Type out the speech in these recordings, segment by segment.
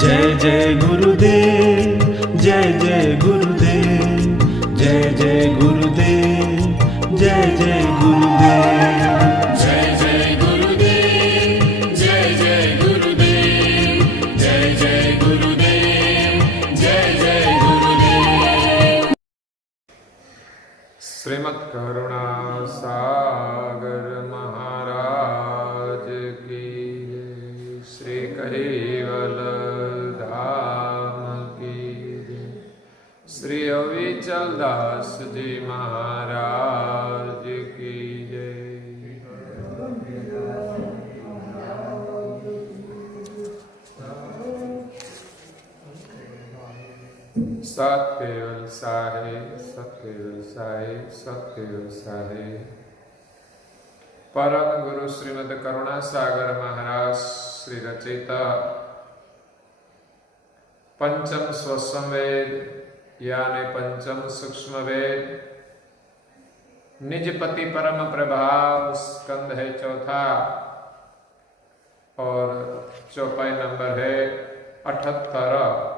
जय जय गुरुदेव, जय जय गुरुदेव, जय जय गुरुदेव, जय जय गुरुदेव, जय जय गुरुदेव, जय जय गुरुदेव, जय जय गुरुदेव, जय जय गुरुदेव। श्रीमद् करुणा सागर महाराज की जय। श्री कहिवल धाम की जय। श्री अविचल दास जी महाराज की जय। सत्य व्यवसाय, सत्य व्यवसाय, सत्य व्यवसाय। परम गुरु श्रीमद् करुणा सागर महाराज श्री रचयिता पंचम स्वसंवेद यानी पंचम सूक्ष्म वेद निजपति परम प्रभाव स्कंद है चौथा और चौपाई नंबर है 78।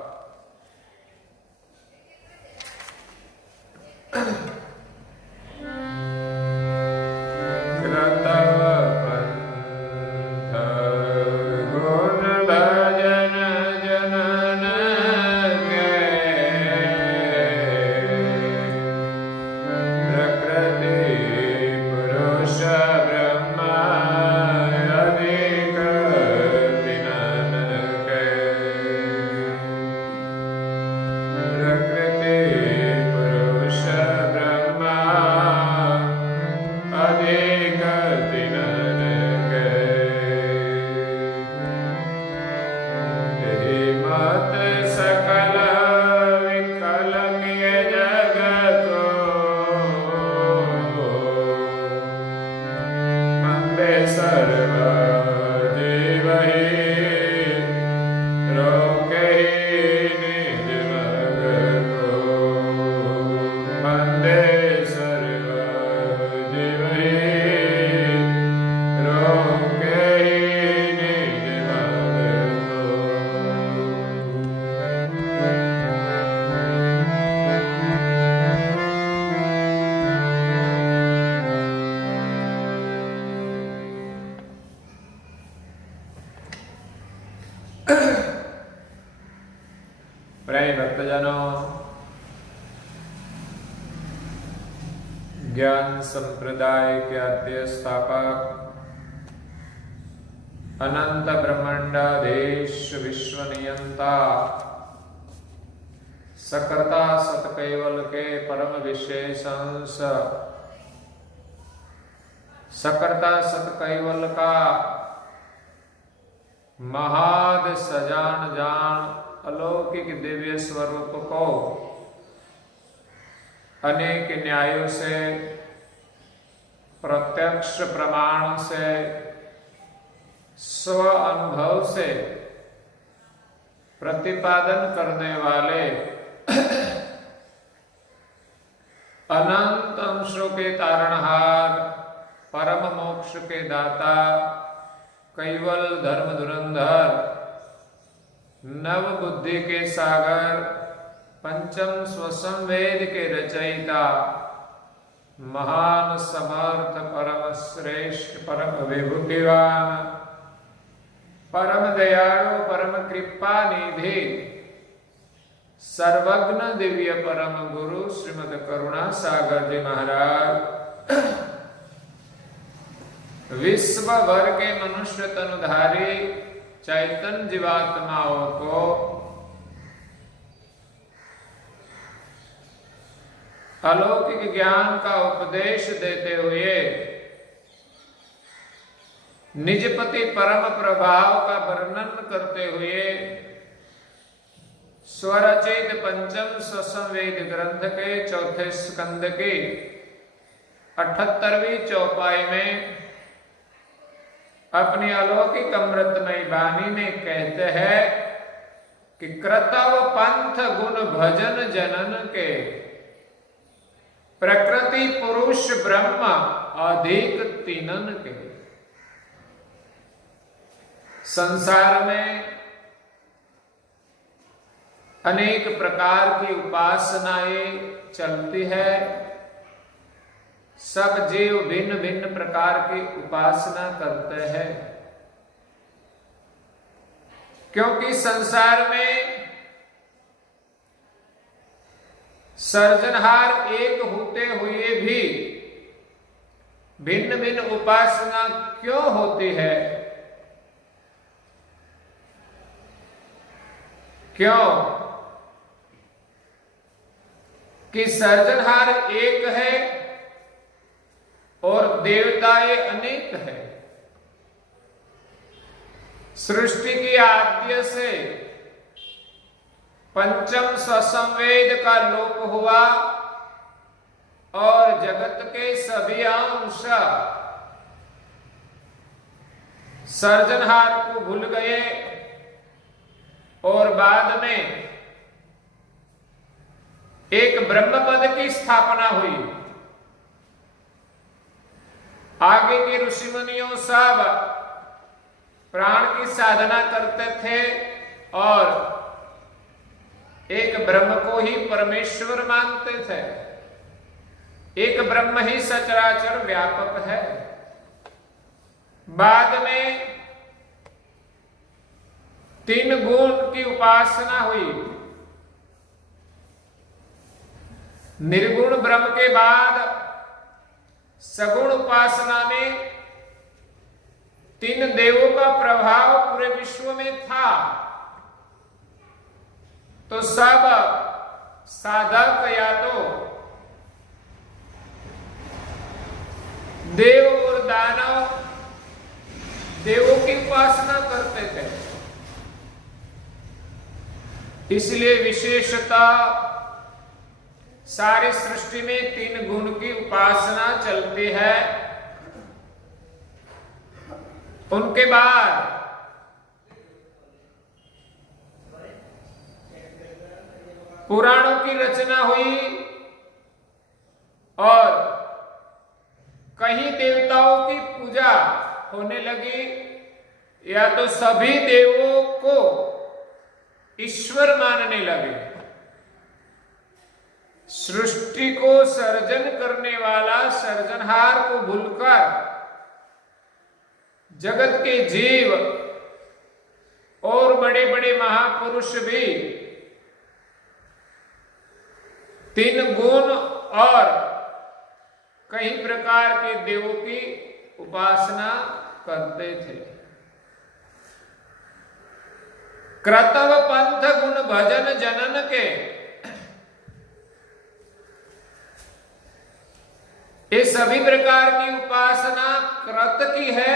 प्रिय भक्तजनों, ज्ञान संप्रदाय के आद्य स्थापक अनंत ब्रह्मांडाधीश विश्व नियंता सकर्ता सत कैवल के परम विशेष अंश सकर्ता सत कैवल का महाद सजान जान अलौकिक दिव्य स्वरूप को अनेक न्यायों से प्रत्यक्ष प्रमाण से स्व अनुभव से प्रतिपादन करने वाले अनंत अंशों के तारणहार परम मोक्ष के दाता कैवल धर्म धुरंधर नव बुद्धि के सागर पंचम स्वसंवेद के रचयिता महान समर्थ परम श्रेष्ठ परम विभूतिवान परम दयालु परम कृपा निधि सर्वज्ञ दिव्य परम गुरु श्रीमद् करुणा सागर जी महाराज विश्व भर के मनुष्य तनुधारी चैतन्य जीवात्माओं को अलौकिक ज्ञान का उपदेश देते हुए निजपति परम प्रभाव का वर्णन करते हुए स्वरचित पंचम स्वसंवेद ग्रंथ के चौथे स्कंद की 78वीं चौपाई में अपनी अलौकिक अमृतमयी वाणी में कहते हैं कि कृतव पंथ गुण भजन जनन के प्रकृति पुरुष ब्रह्म अधिक तीनन के। संसार में अनेक प्रकार की उपासनाएं चलती है। सब जीव भिन्न भिन्न प्रकार की उपासना करते हैं, क्योंकि संसार में सर्जनहार एक होते हुए भी भिन्न भिन्न उपासना क्यों होती है? क्यों कि सर्जनहार एक है और देवताएं अनेक है। सृष्टि की आद्य से पंचम स्वसंवेद का लोप हुआ और जगत के सभी अंश सर्जनहार को भूल गए और बाद में एक ब्रह्म पद की स्थापना हुई। आगे के ऋषि मुनियों सब प्राण की साधना करते थे और एक ब्रह्म को ही परमेश्वर मानते थे। एक ब्रह्म ही सचराचर व्यापक है। बाद में तीन गुण की उपासना हुई। निर्गुण ब्रह्म के बाद सगुण उपासना में तीन देवों का प्रभाव पूरे विश्व में था, तो सब साधक या तो देव और दानव देवों की उपासना करते थे। इसलिए विशेषता सारी सृष्टि में तीन गुण की उपासना चलती है। उनके बाद पुराणों की रचना हुई और कहीं देवताओं की पूजा होने लगी, या तो सभी देवों को ईश्वर मानने लगे। सृष्टि को सर्जन करने वाला सर्जनहार को भूलकर जगत के जीव और बड़े बड़े महापुरुष भी तीन गुण और कई प्रकार के देवों की उपासना करते थे। क्रतव पंथ गुण भजन जनन के ये सभी प्रकार की उपासना कृत की है।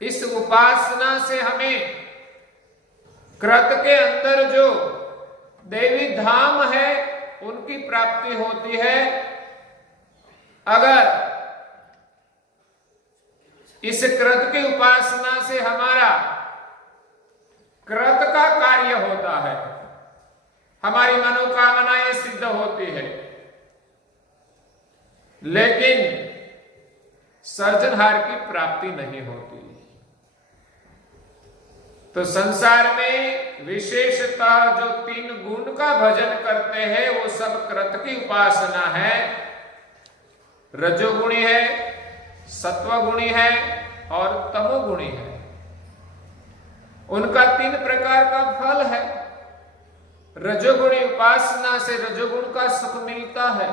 इस उपासना से हमें कृत के अंदर जो देवी धाम है उनकी प्राप्ति होती है। अगर इस कृत की उपासना से हमारा कृत का कार्य होता है, हमारी मनोकामनाएं सिद्ध होती है, लेकिन सर्जनहार की प्राप्ति नहीं होती। तो संसार में विशेषतः जो तीन गुण का भजन करते हैं वो सब कृत की उपासना है। रजोगुणी है, सत्वगुणी है और तमोगुणी है। उनका तीन प्रकार का फल है। रजोगुणी उपासना से रजोगुण का सुख मिलता है,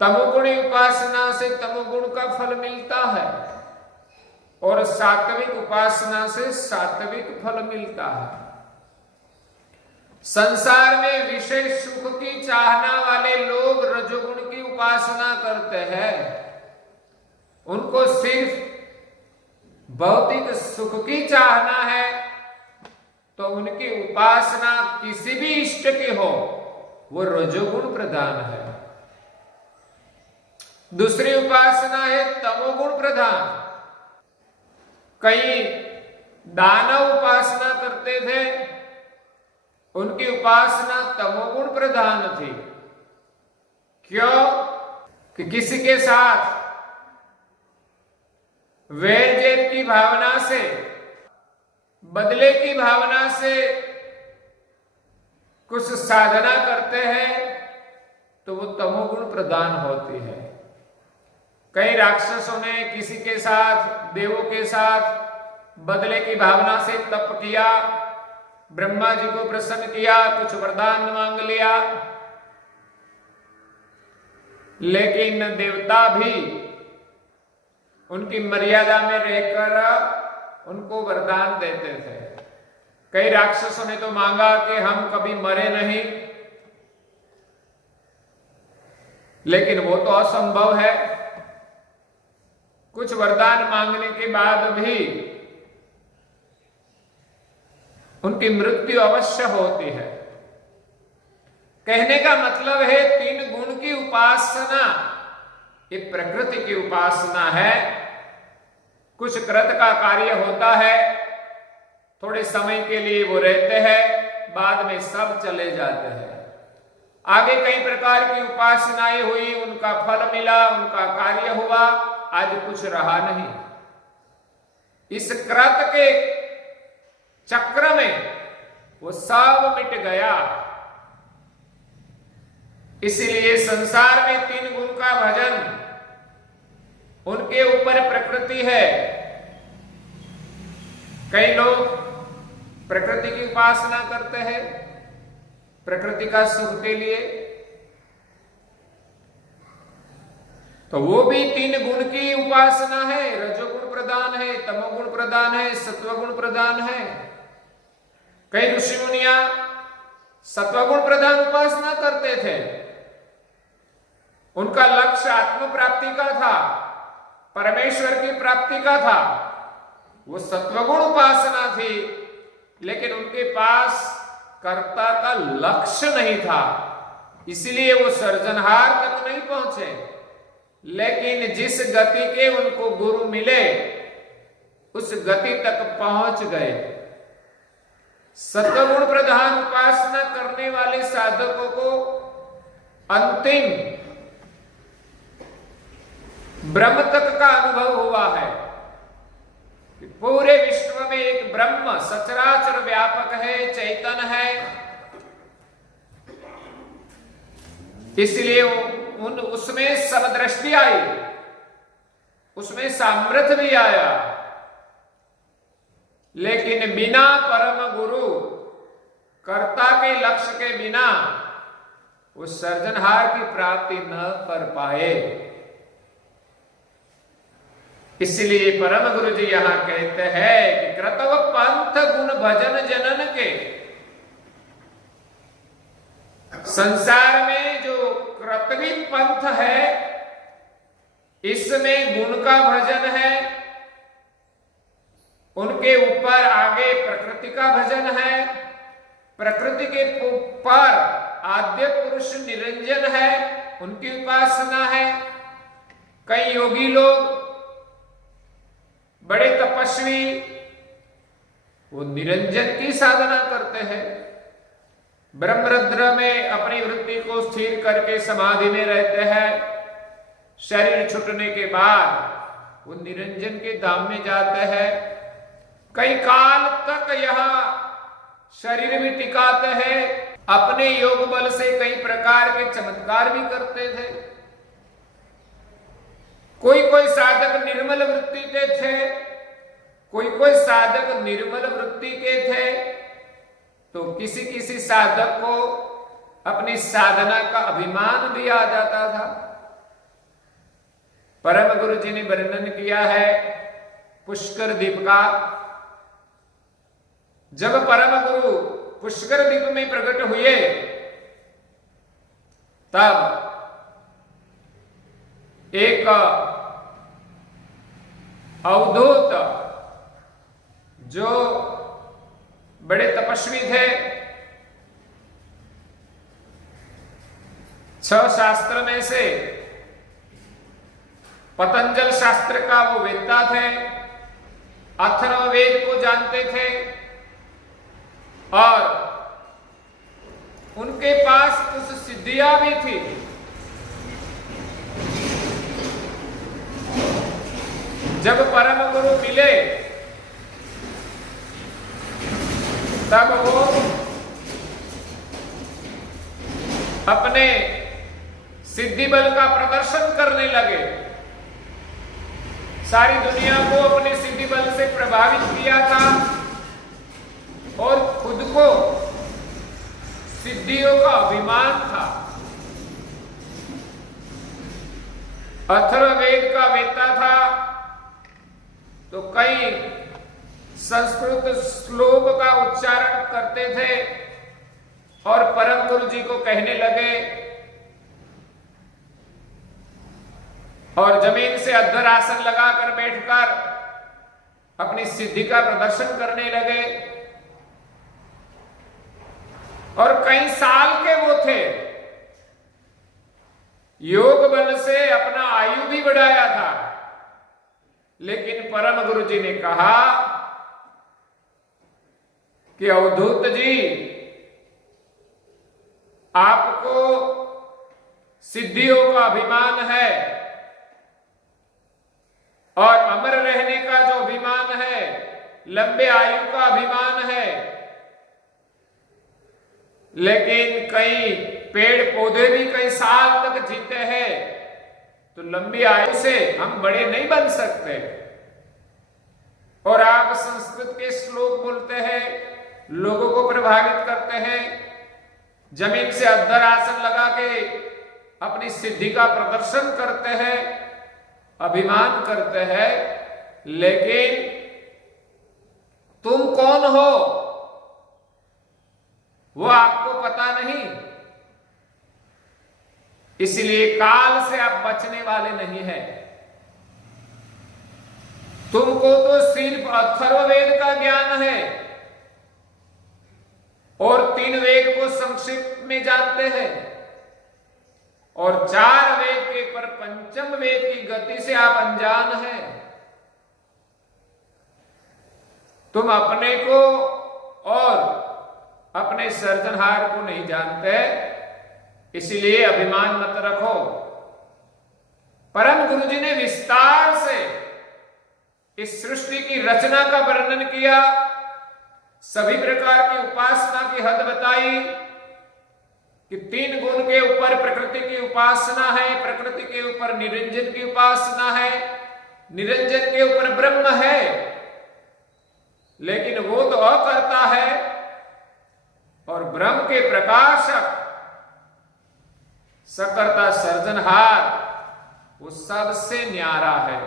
तमोगुणी उपासना से तमोगुण का फल मिलता है और सात्विक उपासना से सात्विक फल मिलता है। संसार में विशेष सुख की चाहना वाले लोग रजोगुण की उपासना करते हैं। उनको सिर्फ भौतिक सुख की चाहना है, तो उनकी उपासना किसी भी इष्ट की हो वो रजोगुण प्रधान है। दूसरी उपासना है तमोगुण प्रधान। कई दानव उपासना करते थे, उनकी उपासना तमोगुण प्रधान थी। क्यों? कि किसी के साथ वैर जैर की भावना से बदले की भावना से कुछ साधना करते हैं तो वो तमोगुण प्रधान होती है। कई राक्षसों ने किसी के साथ, देवों के साथ बदले की भावना से तप किया, ब्रह्मा जी को प्रसन्न किया, कुछ वरदान मांग लिया, लेकिन देवता भी उनकी मर्यादा में रहकर उनको वरदान देते थे। कई राक्षसों ने तो मांगा कि हम कभी मरे नहीं, लेकिन वो तो असंभव है। कुछ वरदान मांगने के बाद भी उनकी मृत्यु अवश्य होती है। कहने का मतलब है 3 गुण की उपासना ये प्रकृति की उपासना है। कुछ कृत का कार्य होता है, थोड़े समय के लिए वो रहते हैं, बाद में सब चले जाते हैं। आगे कई प्रकार की उपासनाएं हुई, उनका फल मिला, उनका कार्य हुआ, आज कुछ रहा नहीं। इस कृत के चक्र में वो सब मिट गया। इसलिए संसार में 3 गुण का भजन, उनके ऊपर प्रकृति है। कई लोग प्रकृति की उपासना करते हैं, प्रकृति का सुख के लिए, तो वो भी 3 गुण की उपासना है। रजोगुण प्रधान है, तमोगुण प्रधान है, सत्वगुण प्रधान है। कई ऋषि मुनिया सत्वगुण प्रधान उपासना करते थे, उनका लक्ष्य आत्म प्राप्ति का था, परमेश्वर की प्राप्ति का था। वो सत्वगुण उपासना थी, लेकिन उनके पास कर्ता का लक्ष्य नहीं था, इसलिए वो सर्जनहार तक नहीं पहुंचे। लेकिन जिस गति के उनको गुरु मिले, उस गति तक पहुंच गए। सत्वगुण प्रधान उपासना करने वाले साधकों को अंतिम ब्रह्म तक का अनुभव हुआ है। पूरे विश्व में एक ब्रह्म सचराचर व्यापक है, चैतन्य है। इसलिए उसमें समदृष्टि आई, उसमें सामर्थ्य भी आया। लेकिन बिना परम गुरु, कर्ता के लक्ष्य के बिना वो सर्जनहार की प्राप्ति न कर पाए। इसलिए परम गुरु जी यहां कहते हैं कि कृतव पंथ गुण भजन जनन के। संसार में जो कृतवी पंथ है, इसमें गुण का भजन है, उनके ऊपर आगे प्रकृति का भजन है, प्रकृति के ऊपर आद्य पुरुष निरंजन है, उनकी उपासना है। कई योगी लोग, बड़े तपस्वी, वो निरंजन की साधना करते हैं, ब्रह्मरंध्र में अपनी वृत्ति को स्थिर करके समाधि में रहते हैं। शरीर छूटने के बाद वो निरंजन के धाम में जाते हैं। कई काल तक यह शरीर भी टिकाते हैं, अपने योग बल से कई प्रकार के चमत्कार भी करते थे। कोई साधक निर्मल वृत्ति के थे, कोई साधक निर्मल वृत्ति के थे, तो किसी साधक को अपनी साधना का अभिमान भी आ जाता था। परम गुरु जी ने वर्णन किया है पुष्कर द्वीप का। जब परम गुरु पुष्कर द्वीप में प्रकट हुए, तब एक अवधूत जो बड़े तपस्वी थे, 6 शास्त्र में से पतंजल शास्त्र का वो वेत्ता थे, अथर्ववेद को जानते थे, और उनके पास कुछ सिद्धियां भी थी। जब परम गुरु मिले तब वो अपने सिद्धि बल का प्रदर्शन करने लगे। सारी दुनिया को अपने सिद्धि बल से प्रभावित किया था और खुद को सिद्धियों का अभिमान था। अथर्ववेद का वेत्ता था तो कई संस्कृत श्लोक का उच्चारण करते थे और परम गुरु जी को कहने लगे और जमीन से अधरासन लगाकर बैठकर अपनी सिद्धि का प्रदर्शन करने लगे। और कई साल के वो थे, योग बल से अपना आयु भी बढ़ाया था, लेकिन परम गुरु जी ने कहा कि अवधूत जी, आपको सिद्धियों का अभिमान है और अमर रहने का जो अभिमान है, लंबे आयु का अभिमान है, लेकिन कई पेड़ पौधे भी कई साल तक जीते हैं, तो लंबी आयु से हम बड़े नहीं बन सकते। और आप संस्कृत के श्लोक बोलते हैं, लोगों को प्रभावित करते हैं, जमीन से अधर आसन लगा के अपनी सिद्धि का प्रदर्शन करते हैं, अभिमान करते हैं, लेकिन तुम कौन हो वो आपको पता नहीं। इसलिए काल से आप बचने वाले नहीं हैं। तुमको तो सिर्फ अथर्ववेद का ज्ञान है और 3 वेद को संक्षिप्त में जानते हैं और 4 वेद के पर 5म वेद की गति से आप अनजान हैं। तुम अपने को और अपने सर्जनहार को नहीं जानते, इसलिए अभिमान मत रखो। परम गुरु जी ने विस्तार से इस सृष्टि की रचना का वर्णन किया, सभी प्रकार की उपासना की हद बताई कि 3 गुण के ऊपर प्रकृति की उपासना है, प्रकृति के ऊपर निरंजन की उपासना है, निरंजन के ऊपर ब्रह्म है, लेकिन वो तो अकर्ता है और ब्रह्म के प्रकाशक सकर्ता सर्जनहार वो सबसे न्यारा है।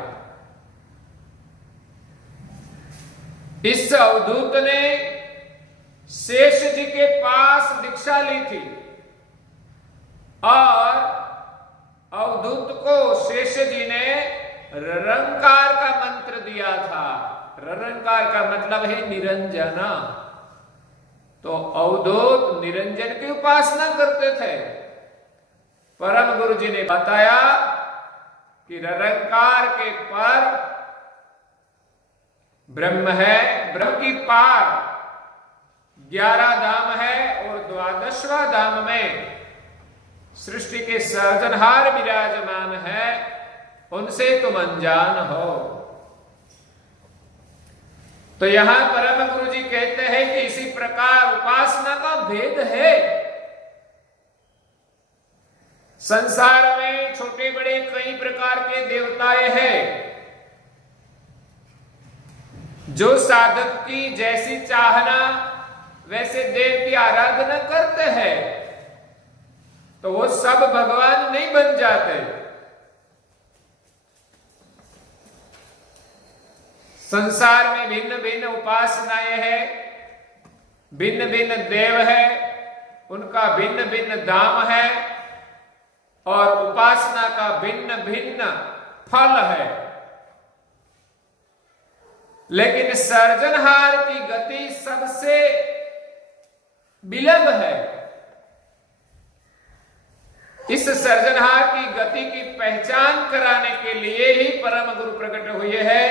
इस अवधूत ने शेष जी के पास दीक्षा ली थी और अवधूत को शेष जी ने ररंकार का मंत्र दिया था। ररंकार का मतलब है निरंजना। तो अवधूत निरंजन की उपासना करते थे। परम गुरु जी ने बताया कि ररंकार के पर ब्रह्म है, ब्रह्म की पार 11 धाम है और 12वां धाम में सृष्टि के सर्जनहार विराजमान है, उनसे तुम अनजान हो। तो यहां परम गुरु जी कहते हैं कि इसी प्रकार उपासना का भेद है। संसार में छोटे बड़े कई प्रकार के देवताएं हैं, जो साधक की जैसी चाहना वैसे देव की आराधना करते हैं, तो वो सब भगवान नहीं बन जाते। संसार में भिन्न भिन्न उपासनाएं हैं, भिन्न भिन्न देव है, उनका भिन्न भिन्न धाम है और उपासना का भिन्न भिन्न फल है। लेकिन सर्जनहार की गति सबसे विलंब है। इस सर्जनहार की गति की पहचान कराने के लिए ही परम गुरु प्रकट हुए हैं।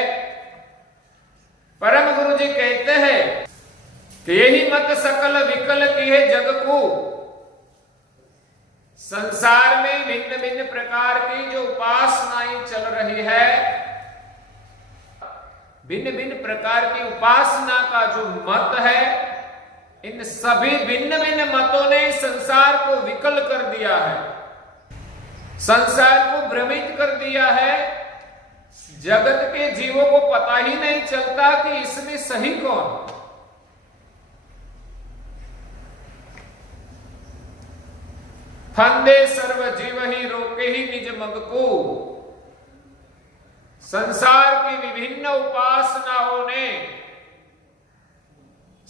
परम गुरु जी कहते हैं कि यही मत सकल विकल की है जग को। संसार में भिन्न भिन्न प्रकार की जो उपासनाएं चल रही है, भिन्न भिन्न प्रकार की उपासना का जो मत है, इन सभी भिन्न भिन्न मतों ने संसार को विकल कर दिया है, संसार को भ्रमित कर दिया है। जगत के जीवों को पता ही नहीं चलता कि इसमें सही कौन। फंदे सर्व जीव ही रोके ही निज मग को। संसार की विभिन्न उपासनाओं ने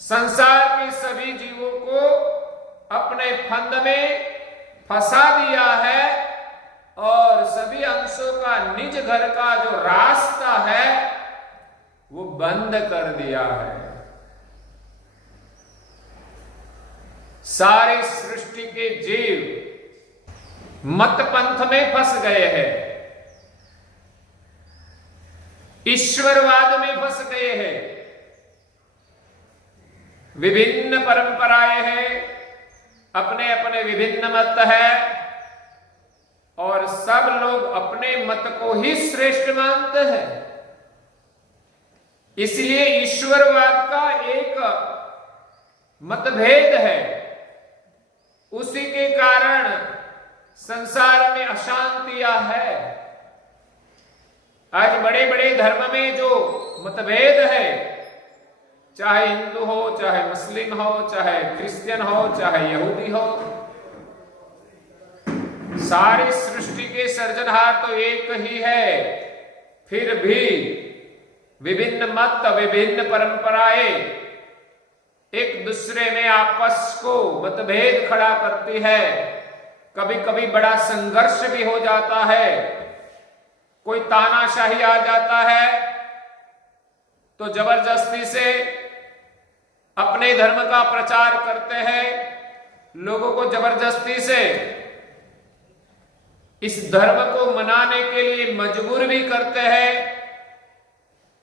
संसार के सभी जीवों को अपने फंद में फंसा दिया है और सभी अंशों का निज घर का जो रास्ता है वो बंद कर दिया है। सारी सृष्टि के जीव मत पंथ में फंस गए हैं, ईश्वरवाद में फंस गए हैं। विभिन्न परंपराएं हैं, अपने अपने विभिन्न मत है और सब लोग अपने मत को ही श्रेष्ठ मानते हैं। इसलिए ईश्वरवाद का एक मतभेद है, उसी के कारण संसार में अशांतियां है। आज बड़े बड़े धर्म में जो मतभेद है, चाहे हिंदू हो, चाहे मुस्लिम हो, चाहे क्रिश्चियन हो, चाहे यहूदी हो, सारी सृष्टि के सर्जनहार तो एक ही है। फिर भी विभिन्न मत, विभिन्न परंपराएं एक दूसरे में आपस को मतभेद खड़ा करती है। कभी कभी बड़ा संघर्ष भी हो जाता है, कोई तानाशाही आ जाता है तो जबरदस्ती से अपने धर्म का प्रचार करते हैं, लोगों को जबरदस्ती से इस धर्म को मनाने के लिए मजबूर भी करते हैं।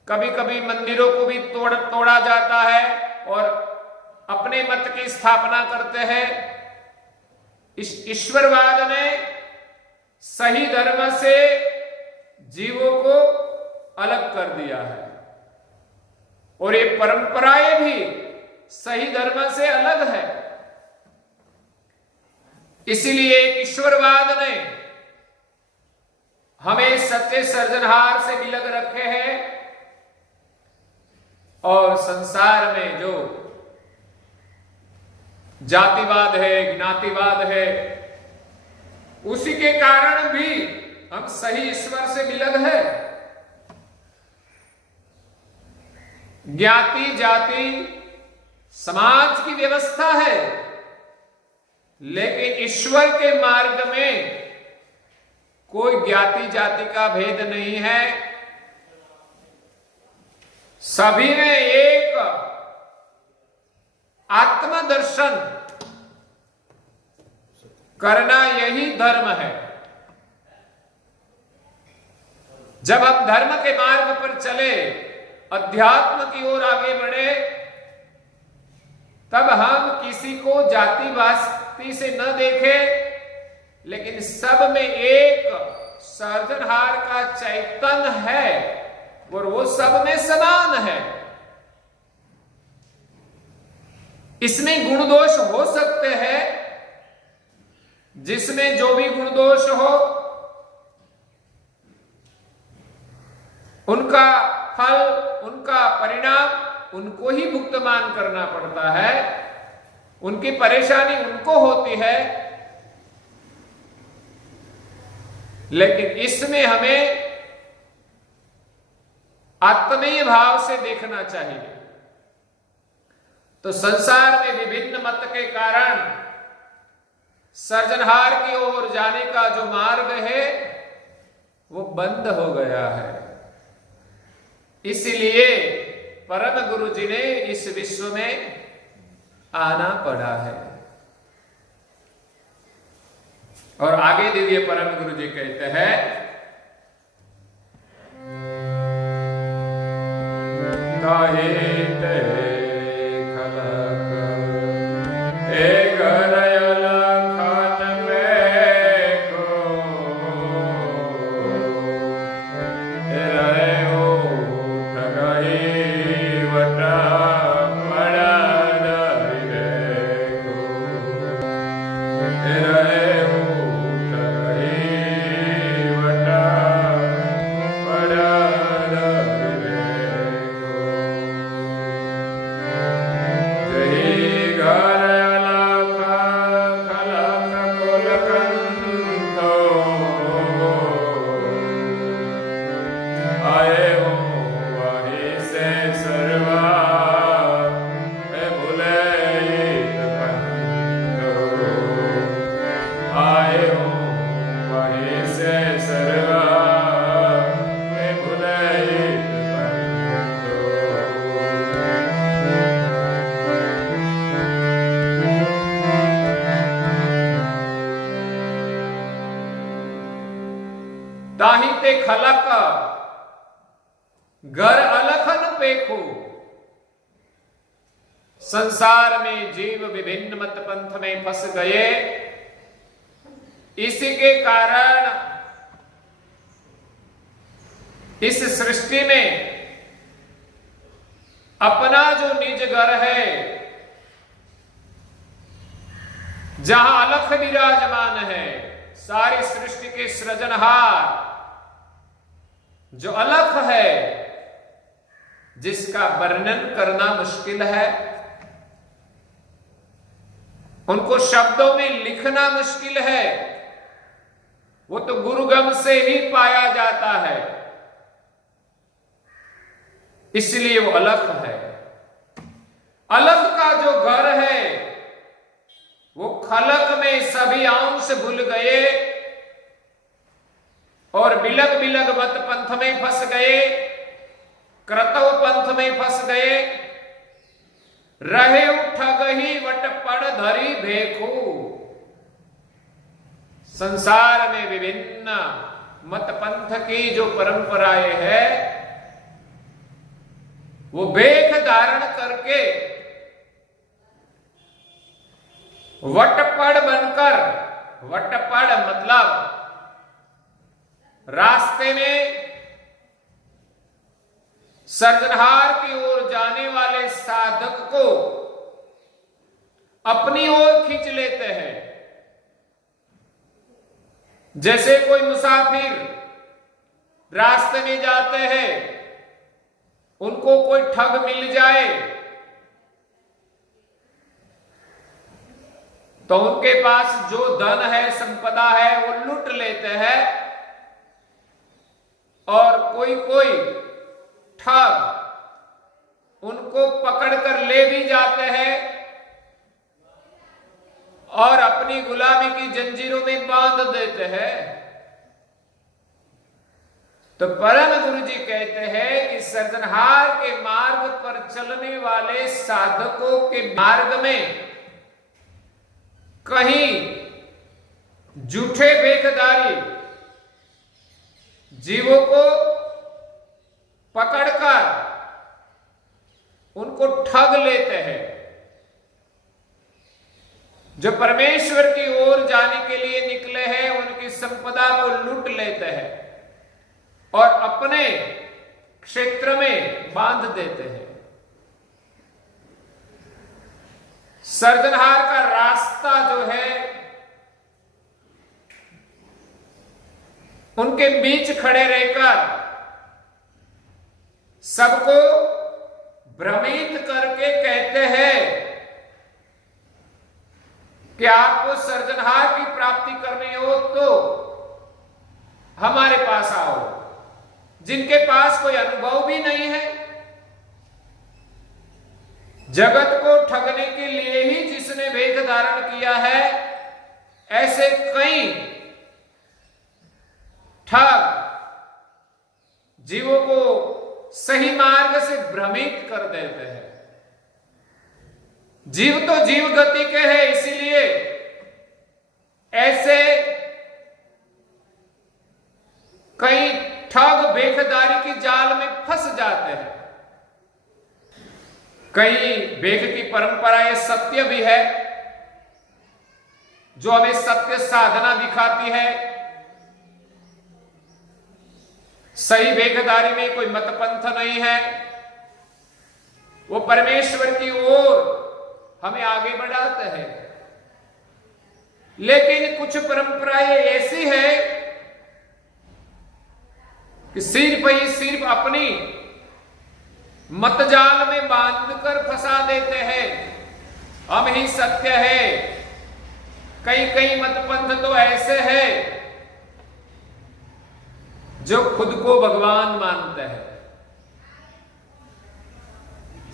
कभी कभी मंदिरों को भी तोड़ा जाता है और अपने मत की स्थापना करते हैं। इस ईश्वरवाद ने सही धर्म से जीवों को अलग कर दिया है और ये परंपराएं भी सही धर्म से अलग है। इसीलिए ईश्वरवाद ने हमें सत्य सर्जनहार से भी लग रखे हैं और संसार में जो जातिवाद है, ज्ञातिवाद है, उसी के कारण भी हम सही ईश्वर से विलग है। ज्ञाति जाति समाज की व्यवस्था है, लेकिन ईश्वर के मार्ग में कोई ज्ञाति जाति का भेद नहीं है। सभी में एक आत्मदर्शन करना यही धर्म है। जब हम धर्म के मार्ग पर चले, अध्यात्म की ओर आगे बढ़े, तब हम किसी को जातिवादी से न देखें, लेकिन सब में एक सर्जनहार का चैतन्य है और वो सब में समान है। इसमें गुण दोष हो सकते हैं, जिसमें जो भी गुण दोष हो उनका फल, उनका परिणाम उनको ही भुगतान करना पड़ता है, उनकी परेशानी उनको होती है। लेकिन इसमें हमें आत्मीय भाव से देखना चाहिए। तो संसार में विभिन्न मत के कारण सर्जनहार की ओर जाने का जो मार्ग है वो बंद हो गया है। इसलिए परम गुरु जी ने इस विश्व में आना पड़ा है। और आगे दिव्य परम गुरु जी कहते हैं, ते खलक घर अलखन पेखो। संसार में जीव विभिन्न मत पंथ में फंस गए। इसी के कारण इस सृष्टि में अपना जो निज घर है, जहां अलख विराजमान है, सारी सृष्टि के सृजनहार जो अलख है, जिसका वर्णन करना मुश्किल है, उनको शब्दों में लिखना मुश्किल है, वो तो गुरुगम से ही पाया जाता है। इसलिए वो अलख है। अलख का जो घर है वो खलक में सभी अंश भूल गए और बिलग बिलग मत पंथ में फंस गए, क्रतव पंथ में फंस गए। रहे ठग ही वट पड़ धरी भेखू। संसार में विभिन्न मत पंथ की जो परंपराएं है, वो भेख धारण करके वटपड़ बनकर, वटपड़ मतलब रास्ते में सर्जनहार की ओर जाने वाले साधक को अपनी ओर खींच लेते हैं। जैसे कोई मुसाफिर रास्ते में जाते हैं, उनको कोई ठग मिल जाए तो उनके पास जो धन है, संपदा है, वो लूट लेते हैं। और कोई कोई ठग उनको पकड़कर ले भी जाते हैं और अपनी गुलामी की जंजीरों में बांध देते हैं। तो परम गुरु जी कहते हैं कि सर्जनहार के मार्ग पर चलने वाले साधकों के मार्ग में कहीं झूठे भेखधारी जीवों को पकड़कर उनको ठग लेते हैं। जो परमेश्वर की ओर जाने के लिए निकले हैं, उनकी संपदा को लूट लेते हैं और अपने क्षेत्र में बांध देते हैं। सर्जनहार का रास्ता जो है, उनके बीच खड़े रहकर सबको भ्रमित करके कहते हैं कि आपको सर्जनहार की प्राप्ति करनी हो तो हमारे पास आओ। जिनके पास कोई अनुभव भी नहीं है, जगत को ठगने के लिए ही जिसने भेख धारण किया है, ऐसे कई ठग जीवों को सही मार्ग से भ्रमित कर देते हैं। जीव तो जीव गति के हैं, इसीलिए ऐसे कई ठग भेखधारी की जाल में फंस जाते हैं। कई भेख की परंपराएं सत्य भी है, जो हमें सत्य साधना दिखाती है। सही भेखधारी में कोई मतपंथ नहीं है, वो परमेश्वर की ओर हमें आगे बढ़ाते हैं। लेकिन कुछ परंपराएं ऐसी है कि सिर्फ अपनी मतजाल में बांधकर फंसा देते हैं। हम ही सत्य है। कई मतपंथ तो ऐसे हैं जो खुद को भगवान मानते हैं।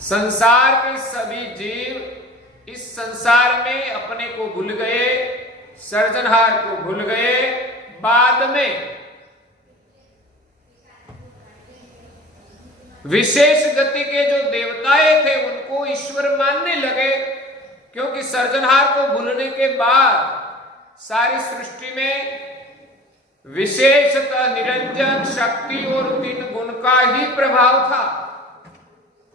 संसार के सभी जीव इस संसार में अपने को भूल गए, सर्जनहार को भूल गए। बाद में विशेष गति के जो देवताएं थे उनको ईश्वर मानने लगे, क्योंकि सर्जनहार को भूलने के बाद सारी सृष्टि में विशेषतः निरंजन शक्ति और 3 गुण का ही प्रभाव था।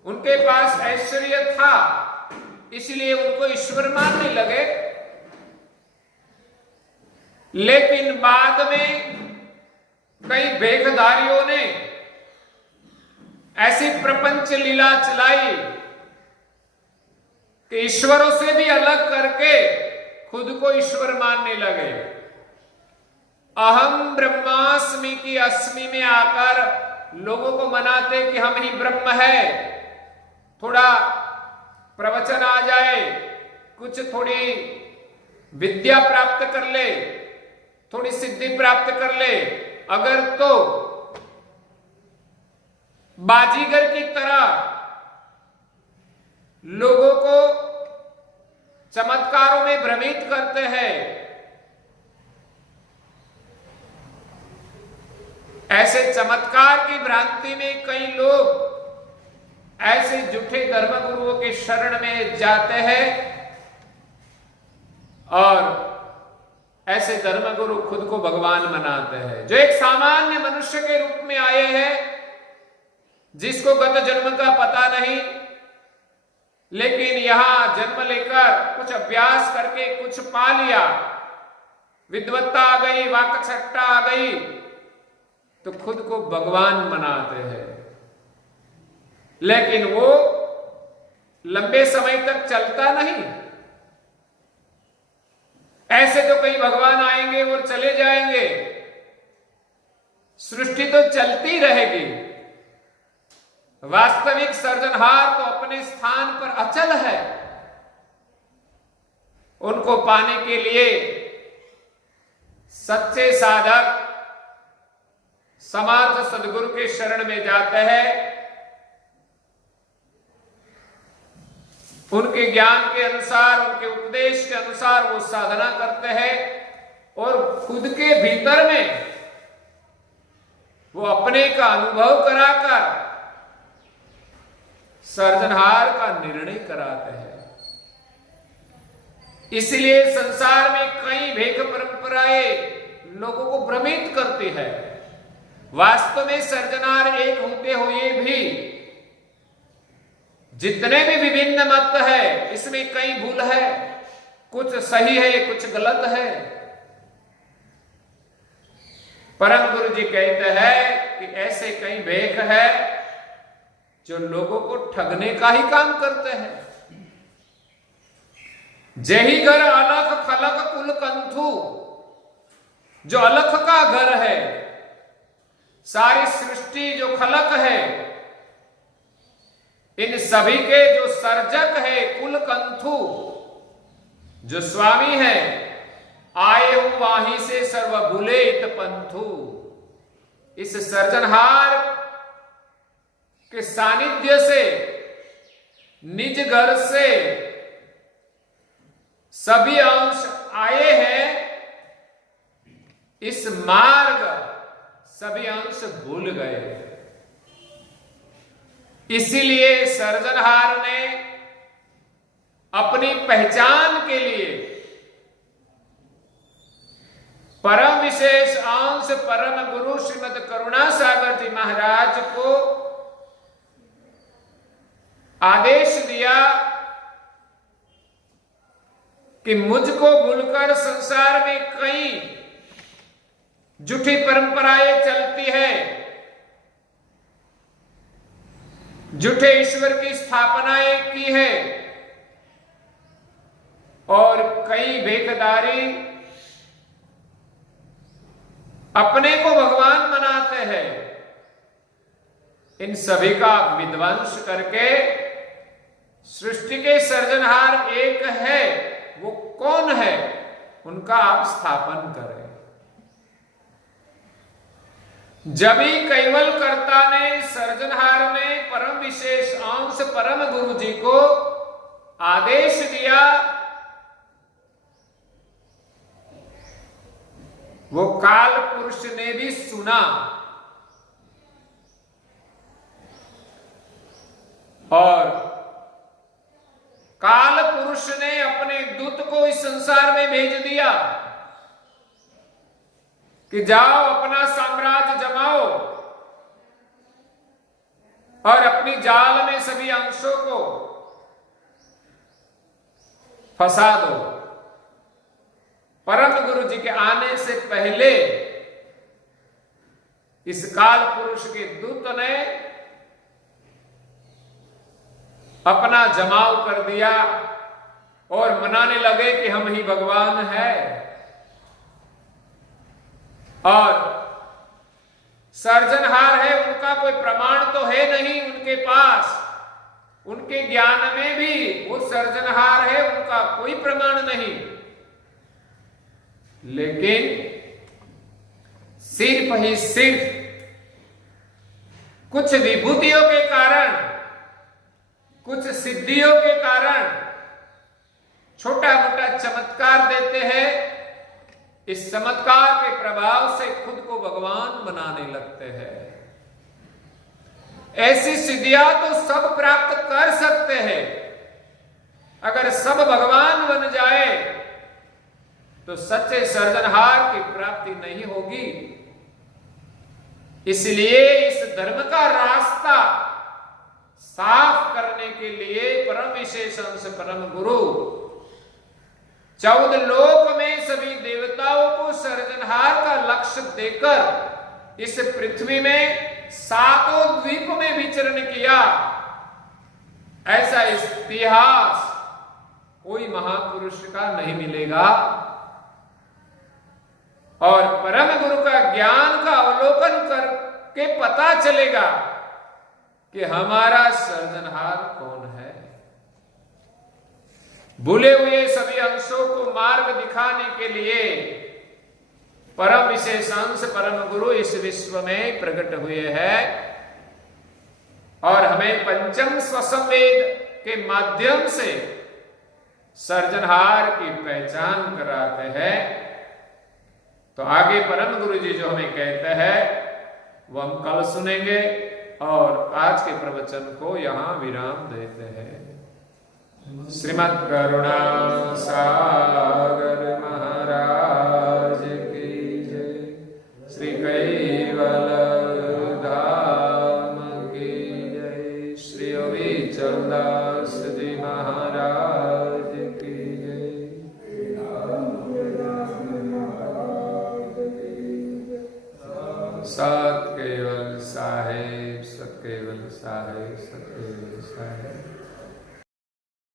उनके पास ऐश्वर्य था, इसलिए उनको ईश्वर मानने लगे। लेकिन बाद में कई भेखधारियों ने ऐसी प्रपंच लीला चलाई कि ईश्वरों से भी अलग करके खुद को ईश्वर मानने लगे। अहम ब्रह्मास्मि की अस्मि में आकर लोगों को मनाते कि हम ही ब्रह्म है। थोड़ा प्रवचन आ जाए, कुछ थोड़ी विद्या प्राप्त कर ले, थोड़ी सिद्धि प्राप्त कर ले, अगर तो बाजीगर की तरह लोगों को चमत्कारों में भ्रमित करते हैं। ऐसे चमत्कार की भ्रांति में कई लोग ऐसे झूठे धर्मगुरुओं के शरण में जाते हैं और ऐसे धर्मगुरु खुद को भगवान मनाते हैं, जो एक सामान्य मनुष्य के रूप में आए हैं, जिसको गत जन्म का पता नहीं, लेकिन यहां जन्म लेकर कुछ अभ्यास करके कुछ पा लिया, विद्वत्ता आ गई, वाक्सट्टा आ गई, तो खुद को भगवान मनाते हैं। लेकिन वो लंबे समय तक चलता नहीं। ऐसे तो कई भगवान आएंगे और चले जाएंगे, सृष्टि तो चलती रहेगी। वास्तविक सर्जनहार तो अपने स्थान पर अचल है। उनको पाने के लिए सच्चे साधक समर्थ सदगुरु के शरण में जाते हैं, उनके ज्ञान के अनुसार, उनके उपदेश के अनुसार वो साधना करते हैं और खुद के भीतर में वो अपने का अनुभव कराकर सर्जनहार का निर्णय कराते हैं। इसलिए संसार में कई भेख परंपराएं लोगों को भ्रमित करती है। वास्तव में सर्जनहार एक होते हुए भी जितने भी विभिन्न मत है, इसमें कई भूल है, कुछ सही है, कुछ गलत है। परम गुरु जी कहते हैं कि ऐसे कई भेख है जो लोगों को ठगने का ही काम करते हैं। जेहि घर अलख खलक कुल कंथु, जो अलख का घर है, सारी सृष्टि जो खलक है, इन सभी के जो सर्जक है, कुल कंथु जो स्वामी है, आए हूं वाही से सर्वभूलेत पंथु। इस सर्जनहार के सानिध्य से, निज घर से सभी अंश आए हैं, इस मार्ग सभी अंश भूल गए। इसीलिए सर्जनहार ने अपनी पहचान के लिए परम विशेष अंश परम गुरु श्रीमद करुणासागर जी महाराज को आदेश दिया कि मुझको भूलकर संसार में कई झूठी परंपराएं चलती है, झूठे ईश्वर की स्थापनाएं की है और कई भेखधारी अपने को भगवान मनाते हैं। इन सभी का विध्वंस करके सृष्टि के सर्जनहार एक है, वो कौन है, उनका आप स्थापन करें। जब ही कैवल कर्ता ने, सर्जनहार ने परम विशेष अंश परम गुरु जी को आदेश दिया, वो काल पुरुष ने भी सुना और काल पुरुष ने अपने दूत को इस संसार में भेज दिया कि जाओ अपना साम्राज्य जमाओ और अपनी जाल में सभी अंशों को फंसा दो। परम गुरु जी के आने से पहले इस काल पुरुष के दूत ने अपना जमाव कर दिया और मनाने लगे कि हम ही भगवान हैं। और सर्जनहार है, उनका कोई प्रमाण तो है नहीं उनके पास, उनके ज्ञान में भी वो सर्जनहार है, उनका कोई प्रमाण नहीं। लेकिन सिर्फ ही सिर्फ कुछ विभूतियों के कारण, कुछ सिद्धियों के कारण छोटा मोटा चमत्कार देते हैं। इस चमत्कार के प्रभाव से खुद को भगवान बनाने लगते हैं। ऐसी सिद्धियां तो सब प्राप्त कर सकते हैं। अगर सब भगवान बन जाए तो सच्चे सर्जनहार की प्राप्ति नहीं होगी। इसलिए इस धर्म का रास्ता साफ करने के लिए परम विशेष अंश परम गुरु 14 लोक में सभी देवताओं को सर्जनहार का लक्ष्य देकर इस पृथ्वी में 7 द्वीप में विचरण किया। ऐसा इतिहास कोई महापुरुष का नहीं मिलेगा। और परम गुरु का ज्ञान का अवलोकन करके पता चलेगा कि हमारा सर्जनहार कौन है। भूले हुए सभी अंशों को मार्ग दिखाने के लिए परम विशेष अंश परम गुरु इस विश्व में प्रकट हुए हैं और हमें पंचम स्वसंवेद के माध्यम से सर्जनहार की पहचान कराते हैं। तो आगे परम गुरु जी जो हमें कहते हैं वो हम कल सुनेंगे और आज के प्रवचन को यहां विराम देते हैं। श्रीमद् करुणा सागर महाराज की जय। श्री कैवल धाम की जय। श्री अविचलदास जी महाराज की जय। सत केवल साहेब, सत केवल साहेब।